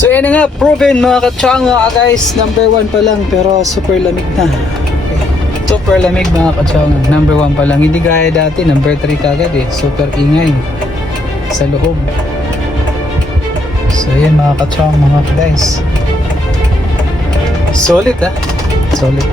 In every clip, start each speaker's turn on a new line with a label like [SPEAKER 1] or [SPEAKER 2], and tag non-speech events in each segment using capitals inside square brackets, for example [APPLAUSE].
[SPEAKER 1] So yan na nga, proven mga katsang mga guys, number 1 pa lang pero super lamig na. Super lamig mga katsang, number 1 pa lang. Hindi gaya dati, number 3 kagad eh. Super ingay sa loob. So yan mga katsang mga guys. Solid ah. Solid.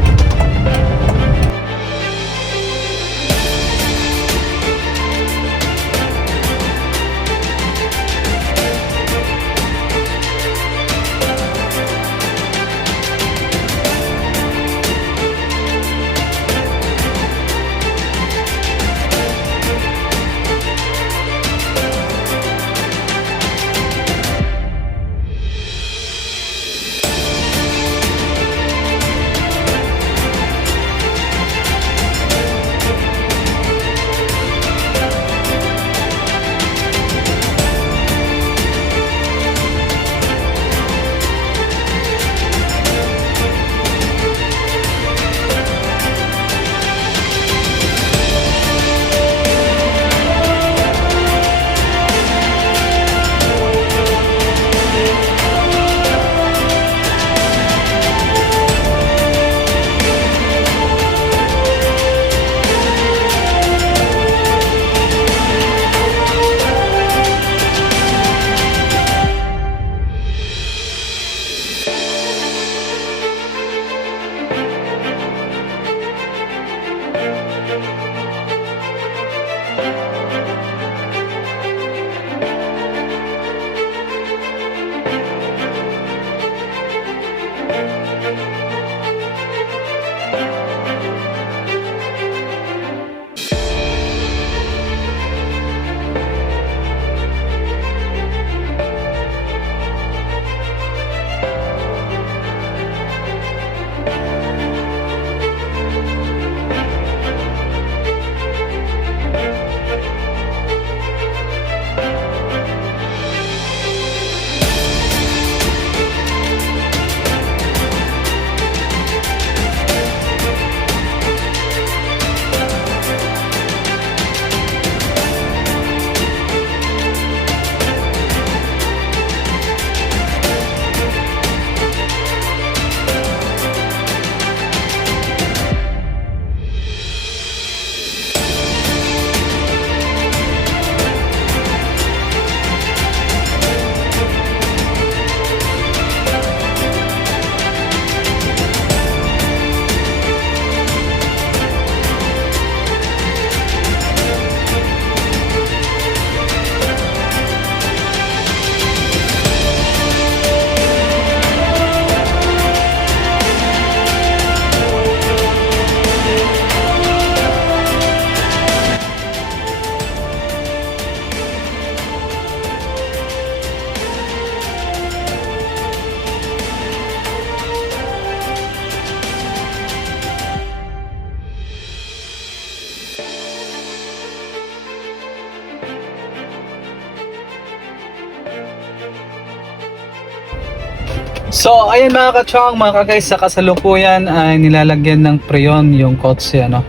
[SPEAKER 1] So, ayun mga kachong, mga kagay, sa kasalukuyan ay nilalagyan ng preyon yung kotse, ano.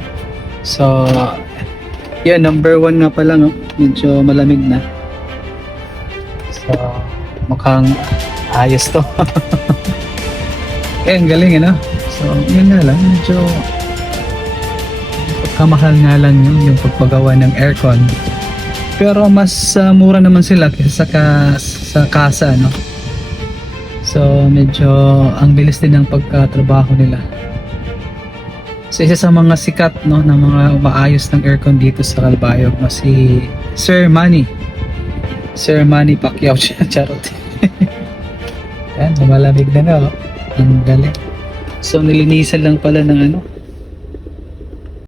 [SPEAKER 1] So, yun, number one nga pa lang, oh. medyo malamig na. So, mukhang ayos to. [LAUGHS] eh, galing, ano. So, yun nga lang, medyo pagkamahal nga lang yun, yung pagpagawa ng aircon. Pero mas ah, mura naman sila kaysa sa, ka, sa kasa, no. So medyo ang bilis din ng pagkatrabaho nila. So isa sa mga sikat no na mga umaayos ng aircon dito sa Calbayog no si Sir Manny. Sir Manny Pacquiao [LAUGHS] charot. Yan, malamig na nga oh. Ang galing. So nilinisan lang pala ng ano